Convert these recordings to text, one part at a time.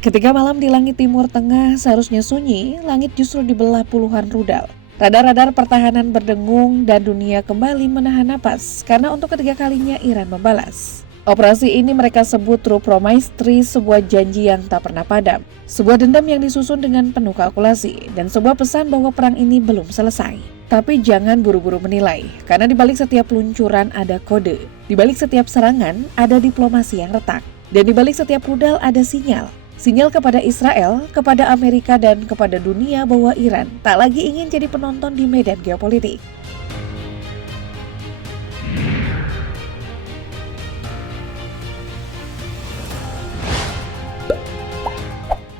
Ketika malam di langit Timur Tengah seharusnya sunyi, langit justru dibelah puluhan rudal. Radar-radar pertahanan berdengung dan dunia kembali menahan napas karena untuk ketiga kalinya Iran membalas. Operasi ini mereka sebut True Promise 3, sebuah janji yang tak pernah padam. Sebuah dendam yang disusun dengan penuh kalkulasi dan sebuah pesan bahwa perang ini belum selesai. Tapi jangan buru-buru menilai, karena di balik setiap peluncuran ada kode. Di balik setiap serangan ada diplomasi yang retak. Dan di balik setiap rudal ada sinyal. Sinyal kepada Israel, kepada Amerika, dan kepada dunia bahwa Iran tak lagi ingin jadi penonton di medan geopolitik.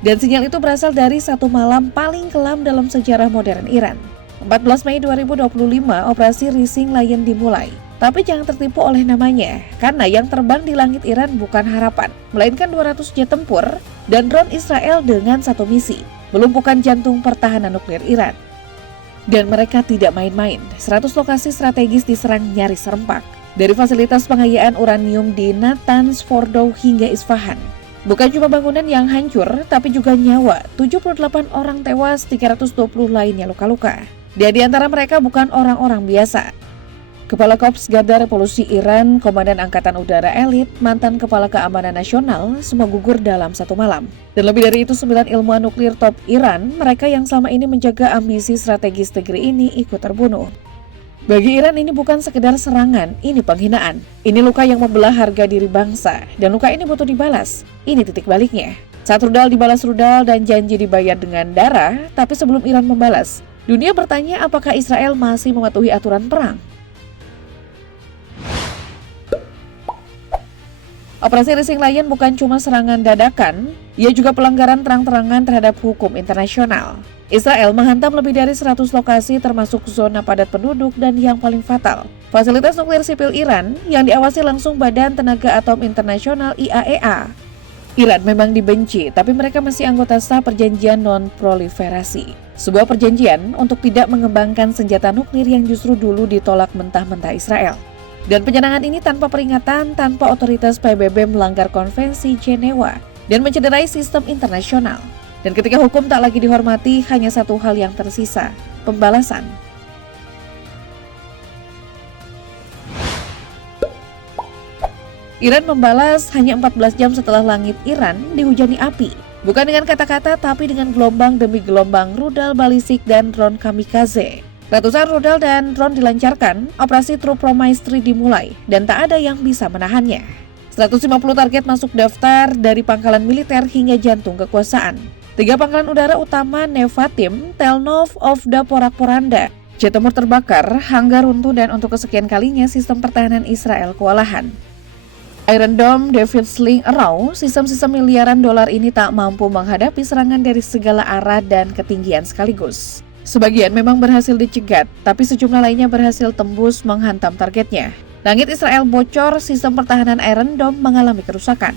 Dan sinyal itu berasal dari satu malam paling kelam dalam sejarah modern Iran. 14 Mei 2025, operasi Rising Lion dimulai. Tapi jangan tertipu oleh namanya, karena yang terbang di langit Iran bukan harapan, melainkan 200 jet tempur dan drone Israel dengan satu misi, melumpuhkan jantung pertahanan nuklir Iran. Dan mereka tidak main-main, 100 lokasi strategis diserang nyaris serempak, dari fasilitas pengayaan uranium di Natanz, Fordow hingga Isfahan. Bukan cuma bangunan yang hancur, tapi juga nyawa, 78 orang tewas, 320 lainnya luka-luka. Dan di antara mereka bukan orang-orang biasa. Kepala Korps Garda Revolusi Iran, Komandan Angkatan Udara Elit, mantan Kepala Keamanan Nasional, semua gugur dalam satu malam. Dan lebih dari itu 9 ilmuwan nuklir top Iran, mereka yang selama ini menjaga ambisi strategis negeri ini ikut terbunuh. Bagi Iran ini bukan sekedar serangan, ini penghinaan. Ini luka yang membelah harga diri bangsa, dan luka ini butuh dibalas. Ini titik baliknya. Saat rudal dibalas rudal dan janji dibayar dengan darah, tapi sebelum Iran membalas, dunia bertanya apakah Israel masih mematuhi aturan perang. Operasi Rising Lion bukan cuma serangan dadakan, ia juga pelanggaran terang-terangan terhadap hukum internasional. Israel menghantam lebih dari 100 lokasi termasuk zona padat penduduk dan yang paling fatal, fasilitas nuklir sipil Iran yang diawasi langsung Badan Tenaga Atom Internasional IAEA. Iran memang dibenci, tapi mereka masih anggota sah perjanjian non-proliferasi. Sebuah perjanjian untuk tidak mengembangkan senjata nuklir yang justru dulu ditolak mentah-mentah Israel. Dan penyenangan ini tanpa peringatan, tanpa otoritas PBB melanggar konvensi Jenewa dan mencederai sistem internasional. Dan ketika hukum tak lagi dihormati, hanya satu hal yang tersisa, pembalasan. Iran membalas hanya 14 jam setelah langit Iran dihujani api. Bukan dengan kata-kata, tapi dengan gelombang demi gelombang rudal balistik dan drone kamikaze. Ratusan rudal dan drone dilancarkan, operasi True Promise 3 dimulai, dan tak ada yang bisa menahannya. 150 target masuk daftar dari pangkalan militer hingga jantung kekuasaan. 3 pangkalan udara utama Nevatim, Telnov, Ovda, Porak-Poranda, jet tempur terbakar, hanggar runtuh, dan untuk kesekian kalinya sistem pertahanan Israel kewalahan. Iron Dome, David Sling, Arrow, sistem-sistem miliaran dolar ini tak mampu menghadapi serangan dari segala arah dan ketinggian sekaligus. Sebagian memang berhasil dicegat, tapi sejumlah lainnya berhasil tembus menghantam targetnya. Langit Israel bocor, sistem pertahanan Iron Dome mengalami kerusakan.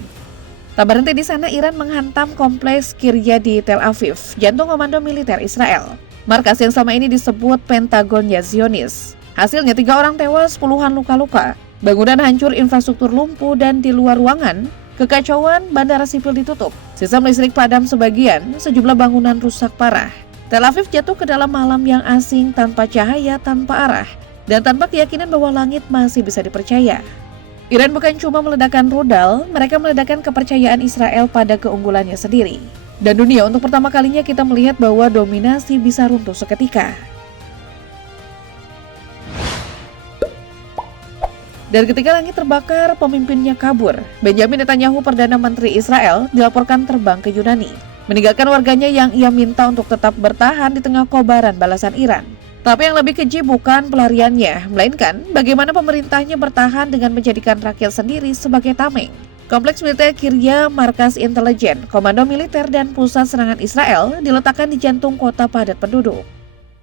Tak berhenti di sana, Iran menghantam kompleks Kiryat di Tel Aviv, jantung komando militer Israel. Markas yang selama ini disebut Pentagonnya Zionis. Hasilnya 3 orang tewas, puluhan luka-luka. Bangunan hancur, infrastruktur lumpuh, dan di luar ruangan, kekacauan, bandara sipil ditutup. Sistem listrik padam sebagian, sejumlah bangunan rusak parah. Tel Aviv jatuh ke dalam malam yang asing, tanpa cahaya, tanpa arah, dan tanpa keyakinan bahwa langit masih bisa dipercaya. Iran bukan cuma meledakkan rudal, mereka meledakkan kepercayaan Israel pada keunggulannya sendiri. Dan dunia untuk pertama kalinya kita melihat bahwa dominasi bisa runtuh seketika. Dan ketika langit terbakar, pemimpinnya kabur. Benjamin Netanyahu, Perdana Menteri Israel, dilaporkan terbang ke Yunani, meninggalkan warganya yang ia minta untuk tetap bertahan di tengah kobaran balasan Iran. Tapi yang lebih keji bukan pelariannya, melainkan bagaimana pemerintahnya bertahan dengan menjadikan rakyat sendiri sebagai tameng. Kompleks militer Kiryat, markas intelijen, komando militer, dan pusat serangan Israel diletakkan di jantung kota padat penduduk.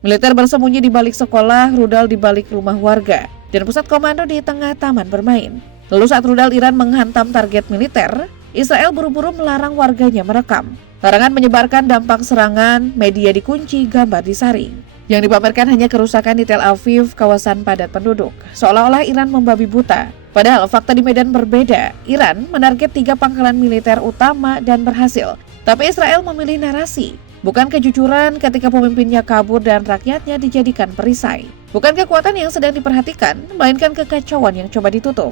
Militer bersembunyi di balik sekolah, rudal di balik rumah warga, dan pusat komando di tengah taman bermain. Lalu saat rudal Iran menghantam target militer, Israel buru-buru melarang warganya merekam. Larangan menyebarkan dampak serangan, media dikunci, gambar disaring. Yang dipamerkan hanya kerusakan di Tel Aviv, kawasan padat penduduk. Seolah-olah Iran membabi buta. Padahal fakta di medan berbeda. Iran menarget 3 pangkalan militer utama dan berhasil. Tapi Israel memilih narasi, bukan kejujuran ketika pemimpinnya kabur dan rakyatnya dijadikan perisai. Bukan kekuatan yang sedang diperhatikan, melainkan kekacauan yang coba ditutup.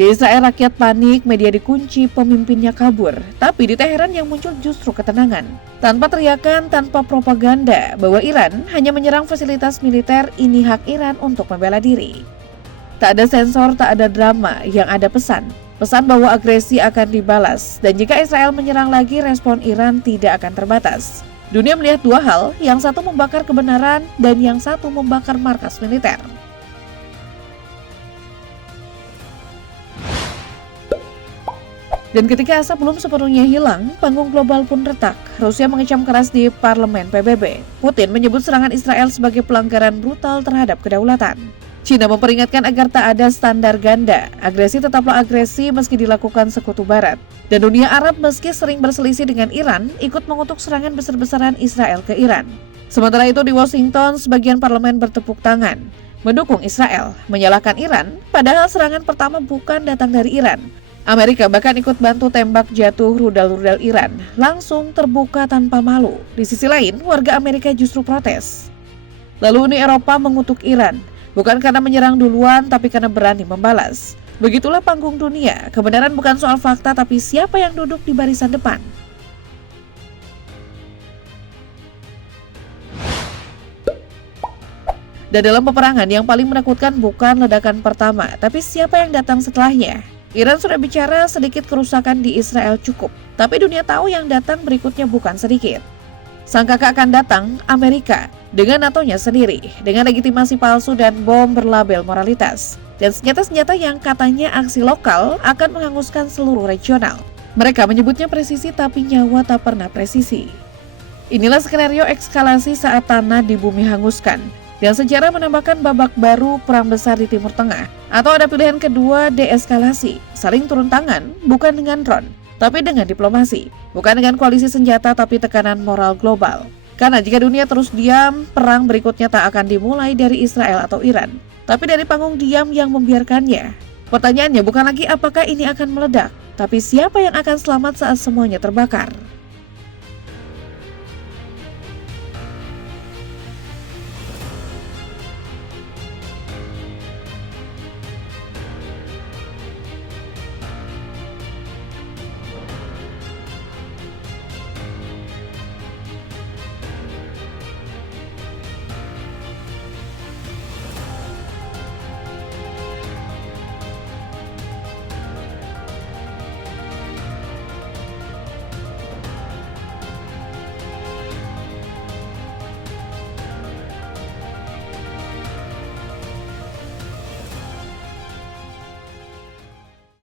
Di Israel rakyat panik, media dikunci, pemimpinnya kabur. Tapi di Teheran yang muncul justru ketenangan. Tanpa teriakan, tanpa propaganda bahwa Iran hanya menyerang fasilitas militer, ini hak Iran untuk membela diri. Tak ada sensor, tak ada drama, yang ada pesan. Pesan bahwa agresi akan dibalas. Dan jika Israel menyerang lagi, respon Iran tidak akan terbatas. Dunia melihat dua hal, yang satu membakar kebenaran dan yang satu membakar markas militer. Dan ketika asap belum sepenuhnya hilang, panggung global pun retak. Rusia mengecam keras di parlemen PBB. Putin menyebut serangan Israel sebagai pelanggaran brutal terhadap kedaulatan. China memperingatkan agar tak ada standar ganda. Agresi tetaplah agresi meski dilakukan sekutu barat. Dan dunia Arab meski sering berselisih dengan Iran, ikut mengutuk serangan besar-besaran Israel ke Iran. Sementara itu di Washington, sebagian parlemen bertepuk tangan, mendukung Israel, menyalahkan Iran, padahal serangan pertama bukan datang dari Iran. Amerika bahkan ikut bantu tembak jatuh rudal-rudal Iran, langsung terbuka tanpa malu. Di sisi lain, warga Amerika justru protes. Lalu Uni Eropa mengutuk Iran, bukan karena menyerang duluan, tapi karena berani membalas. Begitulah panggung dunia, kebenaran bukan soal fakta, tapi siapa yang duduk di barisan depan. Dan dalam peperangan yang paling menakutkan bukan ledakan pertama, tapi siapa yang datang setelahnya. Iran sudah bicara sedikit kerusakan di Israel cukup, tapi dunia tahu yang datang berikutnya bukan sedikit. Sang kakak akan datang, Amerika, dengan NATO-nya sendiri, dengan legitimasi palsu dan bom berlabel moralitas. Dan senjata-senjata yang katanya aksi lokal akan menghanguskan seluruh regional. Mereka menyebutnya presisi tapi nyawa tak pernah presisi. Inilah skenario ekskalasi saat tanah di bumi hanguskan. Dan sejarah menambahkan babak baru perang besar di Timur Tengah. Atau ada pilihan kedua, deeskalasi, saling turun tangan, bukan dengan drone, tapi dengan diplomasi. Bukan dengan koalisi senjata, tapi tekanan moral global. Karena jika dunia terus diam, perang berikutnya tak akan dimulai dari Israel atau Iran, tapi dari panggung diam yang membiarkannya. Pertanyaannya bukan lagi apakah ini akan meledak, tapi siapa yang akan selamat saat semuanya terbakar.